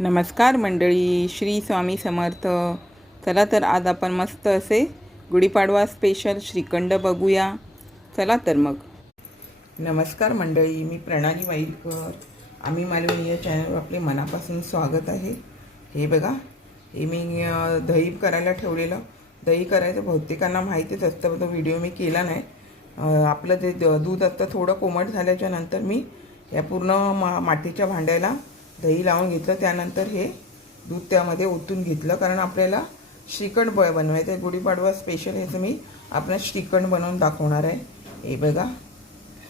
नमस्कार मंडळी श्री स्वामी समर्थ. चला तर आज आपण मस्त असे गुढीपाडवा स्पेशल श्रीखंड बघूया. चला तर मग. नमस्कार मंडळी मी प्रणाली वाईलकर आम्ही मालवण या चॅनलवर आपले मनापासून स्वागत आहे. हे बघा हे मी दही करायला ठेवलेलं. दही करायचं बहुतेकांना माहितीच असतं तो व्हिडिओ मी केला नाही. आपलं जे दूध असतं थोडं कोमट झाल्याच्यानंतर मी या पूर्ण मा मातीच्या भांड्याला दही लावून घेतलं. त्यानंतर हे दूध त्यामध्ये ओतून घेतलं. कारण आपल्याला श्रीखंड ब बनवायचं आहे गुढीपाडवा स्पेशल ह्याचं मी आपल्याला श्रीखंड बनवून दाखवणार आहे. हे बघा.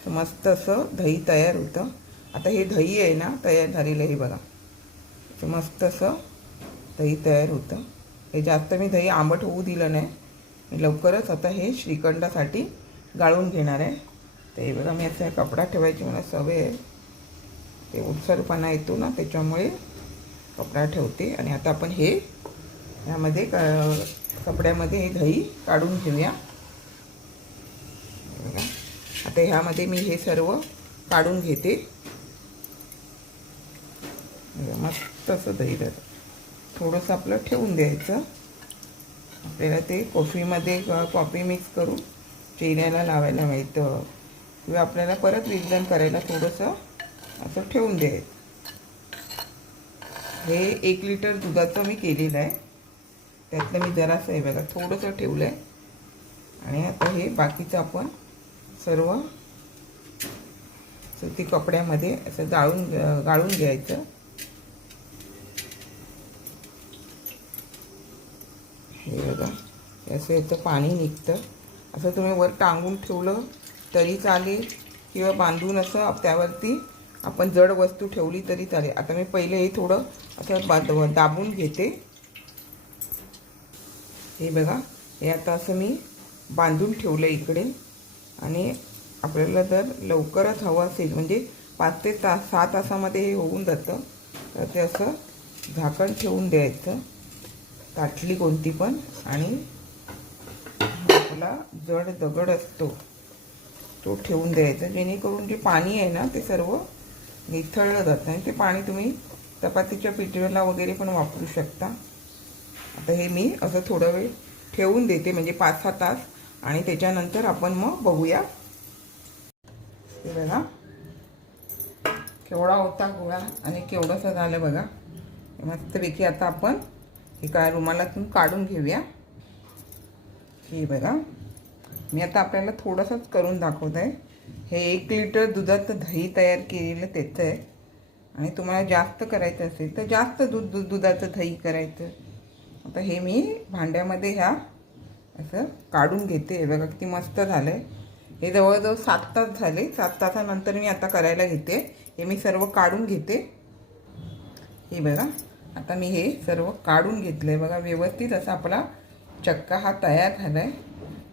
मस्त असं दही तयार होतं. आता हे दही आहे ना तयार झालेलं हे बघा. मस्त असं दही तयार होतं. हे जास्त मी दही आंबट होऊ दिलं नाही. मी लवकरच आता हे श्रीखंडासाठी गाळून घेणार आहे. तर हे बघा मी असं कपडा ठेवायची मला सवय आहे. ते उत्सरपणा येतो ना त्याच्यामुळे कपडा ठेवते. आणि आता आपण हे ह्यामध्ये क कपड्यामध्ये हे दही काढून घेऊया. आता ह्यामध्ये मी हे सर्व काढून घेते. मस्त असं दही जातं थोडंसं आपलं ठेवून द्यायचं. आपल्याला ते कॉफीमध्ये कॉफी मिक्स करून चेहऱ्याला लावायला मिळतं किंवा आपल्याला परत विजन करायला थोडंसं असं ठेवून द्यायचं हे एक लिटर दुधाचं मी केलेलं आहे. त्यातलं मी जरासं आहे बघा थोडंसं ठेवलं आहे आणि आता हे बाकीचं आपण सर्व सुती कपड्यामध्ये असं गाळून गाळून घ्यायचं. हे बघा असं याचं पाणी निघतं. असं तुम्ही वर टांगून ठेवलं तरी चालेल किंवा बांधून असं त्यावरती आपण जड वस्तू ठेवली तरी चालेल. आता मी पहिले हे थोडं असं बा दाबून घेते. हे बघा. हे आता असं मी बांधून ठेवलं इकडे. आणि आपल्याला जर लवकरच हवं असेल म्हणजे पाच ते तास सहा तासामध्ये हे होऊन जातं. तर ते असं झाकण ठेवून द्यायचं. ताटली कोणती पण. आणि आपला जड दगड असतो तो ठेवून द्यायचा. जेणेकरून जे पाणी आहे ना ते सर्व निथळलं जातं आणि ते पाणी तुम्ही चपातीच्या पिठीला वगैरे पण वापरू शकता. आता हे मी असं थोडं वेळ ठेवून देते म्हणजे पाच सहा तास. आणि त्याच्यानंतर आपण मग बघूया. हे बघा. केवढा होता गोळा आणि केवढंसं झालं बघा. मस्तपैकी आता आपण एका रुमालातून काढून घेऊया. हे बघा. मी आता आपल्याला थोडंसंच करून दाखवत आहे हे एक लिटर दुधाचं दही तयार केलेलं त्याचं आहे. आणि तुम्हाला जास्त करायचं असेल तर जास्त दूध दुधाचं दही करायचं. आता हे मी भांड्यामध्ये ह्या असं काढून घेते. हे बघा किती मस्त झालं आहे हे जवळजवळ सात तास झाले. सात तासानंतर मी आता करायला घेते. हे मी सर्व काढून घेते. हे बघा. आता मी हे सर्व काढून घेतलं आहे बघा व्यवस्थित असा आपला चक्का हा तयार झाला आहे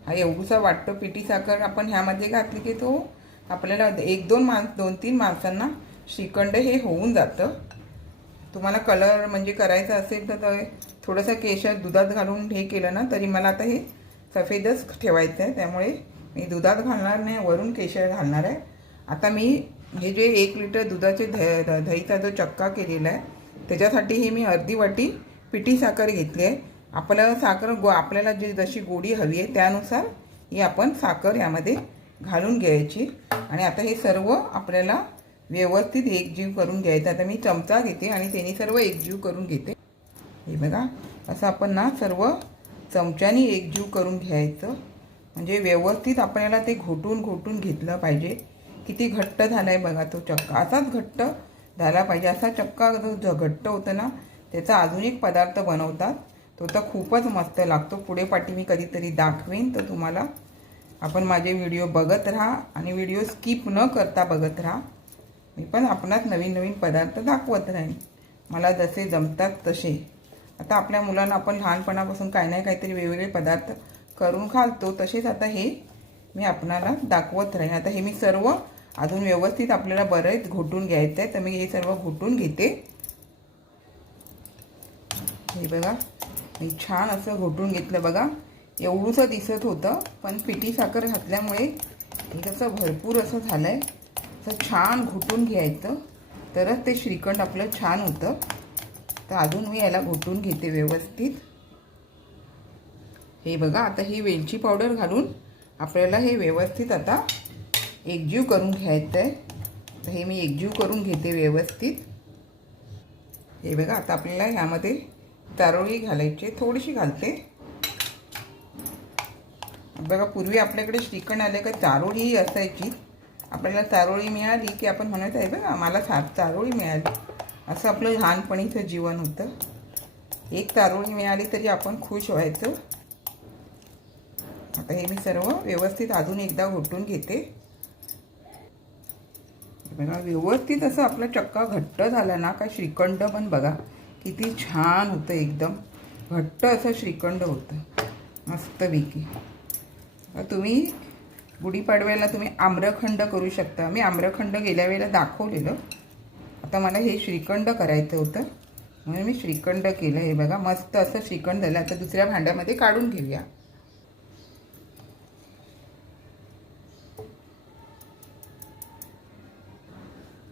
हा एवढूसा वाटतो पिठी साखर आपण ह्यामध्ये घातली की तो आपल्याला एक दोन माणस दोन तीन माणसांना श्रीखंड हे होऊन जातं. तुम्हाला कलर म्हणजे करायचा असेल तर ते थोडंसं केशर दुधात घालून हे केलं ना तरी मला आता हे सफेदच ठेवायचं आहे. त्यामुळे मी दुधात घालणार नाही वरून केशर घालणार आहे. आता मी हे जे एक लिटर दुधाचे ध ध- दहीचा जो चक्का केलेला आहे त्याच्यासाठी ही मी अर्धी वाटी पिठी साखर घेतली आहे. आपल्याला साखर गो आपल्याला जी जशी गोडी हवी आहे त्यानुसार ही आपण साखर यामध्ये घालून घ्यायची. आणि आता हे सर्व आपल्याला व्यवस्थित एकजीव करून घ्यायचं. आता मी चमचा घेते आणि त्यांनी सर्व एकजीव करून घेते. हे बघा असं आपण ना सर्व चमच्यानी एकजीव करून घ्यायचं. म्हणजे व्यवस्थित आपल्याला ते घोटून घोटून घेतलं पाहिजे. किती घट्ट झाला आहे बघा तो चक्का. असाच घट्ट झाला पाहिजे. असा चक्का जो घट्ट होतं ना त्याचा अजून एक पदार्थ बनवतात. तो तर खूपच मस्त लागतो. पुढे पाठी मी कधीतरी दाखवेन तर तुम्हाला आपण माझे व्हिडिओ बघत राहा आणि व्हिडिओ स्किप न करता बघत राहा. मी पण आपणात नवीन नवीन पदार्थ दाखवत राहीन. मला जसे जमतात तसे. आता आपल्या मुलांना आपण लहानपणापासून काही नाही काहीतरी वेगवेगळे पदार्थ करून घालतो तसेच आता हे मी आपणाला दाखवत राहीन. आता हे मी सर्व अजून व्यवस्थित आपल्याला बरेच घोटून घ्यायचं आहे तर मी हे सर्व घोटून घेते. हे बघा. आणि छान असं घोटून घेतलं बघा. एवढंसं दिसत होतं पण पिठी साखर घातल्यामुळे हे कसं भरपूर असं झालं आहे असं छान घोटून घ्यायचं. तरच ते श्रीखंड आपलं छान होतं. तर अजून मी याला घोटून घेते व्यवस्थित. हे बघा आता ही वेलची पावडर घालून आपल्याला हे व्यवस्थित आता एकजीव करून घ्यायचं आहे तर हे मी एकजीव करून घेते व्यवस्थित. हे बघा आता आपल्याला ह्यामध्ये चारोळी घालायची थोडीशी घालते. बघा पूर्वी आपल्याकडे श्रीखंड आले का चारोळीही असायची. आपल्याला चारोळी मिळाली की आपण म्हणत आहे बघा मला सात चारोळी मिळाली. असं आपलं लहानपणीचं जीवन होतं. एक चारोळी मिळाली तरी आपण खुश व्हायचो. आता हे मी सर्व व्यवस्थित अजून एकदा घोटून घेते. बघा व्यवस्थित असं आपला चक्का घट्ट झाला ना का श्रीखंड पण बघा. किती छान होतं एकदम. घट्ट असं श्रीखंड होतं. मस्तपैकी तुम्ही गुढीपाडव्याला तुम्ही आम्रखंड करू शकता. मी आम्रखंड गेल्या वेळेला दाखवलेलं. आता मला हे श्रीखंड करायचं होतं. म्हणून मी श्रीखंड केलं हे बघा. मस्त असं श्रीखंड झालं. आता दुसऱ्या भांड्यामध्ये काढून घेऊया.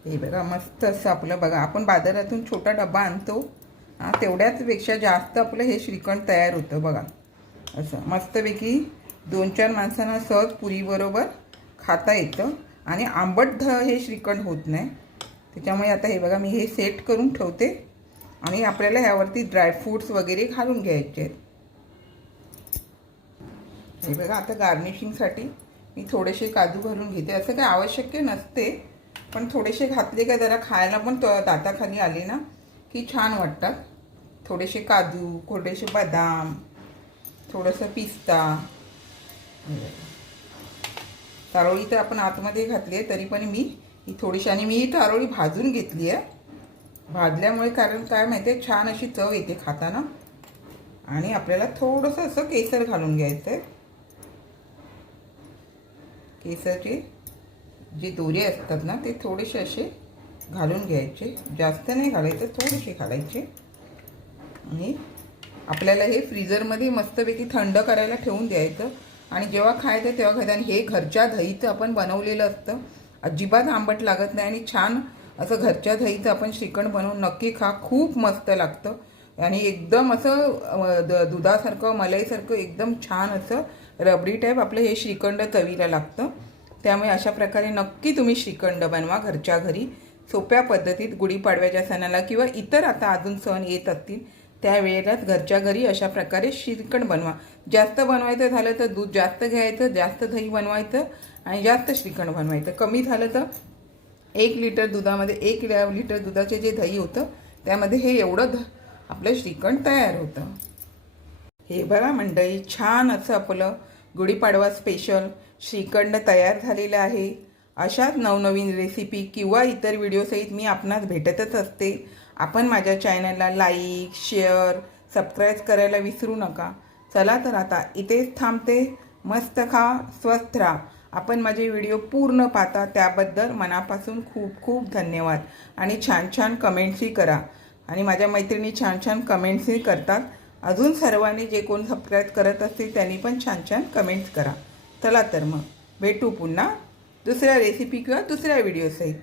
हे बघा मस्त असं आपलं बघा. आपण बाजारातून छोटा डबा आणतो. हा तेवढ्याचपेक्षा जास्त आपलं हे श्रीखंड तयार होतं बघा. असं मस्तपैकी दोन चार माणसांना सहज पुरीबरोबर खाता येतं. आणि आंबट ध हे श्रीखंड होत नाही. त्याच्यामुळे आता हे बघा मी हे सेट करून ठेवते. आणि आपल्याला ह्यावरती ड्रायफ्रूट्स वगैरे घालून घ्यायचे आहेत. हे बघा आता गार्निशिंगसाठी मी थोडेसे काजू घालून घेते. असं काही आवश्यक नसते. पण थोडेसे घातले का जरा खायला पण दाताखाली आले ना. की छान वाटतात. थोडेसे काजू थोडेसे बदाम थोडंसं पिस्ता. तारोळी तर आपण आतमध्ये घातली आहे तरी पण मी ही थोडीशी आणि मी ही तारोळी भाजून घेतली आहे. भाजल्यामुळे कारण काय माहिती आहे छान अशी चव येते खाताना. आणि आपल्याला थोडंसं असं केसर घालून घ्यायचं आहे केसरचे जे दोरे असतात ना ते थोडेसे असे घालून घ्यायचे. जास्त नाही घालायचं थोडेसे घालायचे. आणि आपल्याला हे फ्रीजरमध्ये मस्तपैकी थंड करायला ठेवून द्यायचं. आणि जेव्हा खायचं तेव्हा खायचं. आणि हे घरच्या दहीचं आपण बनवलेलं असतं. अजिबात आंबट लागत नाही आणि छान असं घरच्या दहीचं आपण श्रीखंड बनवून नक्की खा. खूप मस्त लागतं. आणि एकदम असं द दुधासारखं मलाईसारखं एकदम छान असं रबडी टाईप आपलं हे श्रीखंड चवीला लागतं. त्यामुळे अशा प्रकारे नक्की तुम्ही श्रीखंड बनवा घरच्या घरी. सोप्या पद्धतीत गुढीपाडव्याच्या सणाला किंवा इतर आता अजून सण येत असतील त्यावेळेलाच घरच्या घरी अशा प्रकारे श्रीखंड बनवा. जास्त बनवायचं झालं तर दूध जास्त घ्यायचं जास्त दही बनवायचं आणि जास्त श्रीखंड बनवायचं. कमी झालं तर एक लिटर दुधामध्ये एक लिटर दुधाचे जे दही होतं त्यामध्ये हे एवढं ध आपलं श्रीखंड तयार होतं. हे बघा मंडळी छान असं आपलं गुढीपाडवा स्पेशल श्रीखंड तयार झालेलं आहे. अशाच नवनवीन रेसिपी किंवा इतर व्हिडिओसहित मी आपणास भेटतच असते. आपण माझ्या चॅनलला लाईक शेअर सबस्क्राईब करायला विसरू नका. चला तर आता इथेच थांबते. मस्त खा स्वस्थ राहा. आपण माझे व्हिडिओ पूर्ण पाहता त्याबद्दल मनापासून खूप खूप धन्यवाद. आणि छान छान कमेंट्सही करा. आणि माझ्या मैत्रिणी छान छान कमेंट्सही करतात. अजून सर्वांनी जे कोण सबस्क्राईब करत असतील त्यांनी पण छान छान कमेंट्स करा. चला तर मग. भेटू पुन्हा. दुसऱ्या रेसिपी किंवा दुसऱ्या व्हिडिओसहित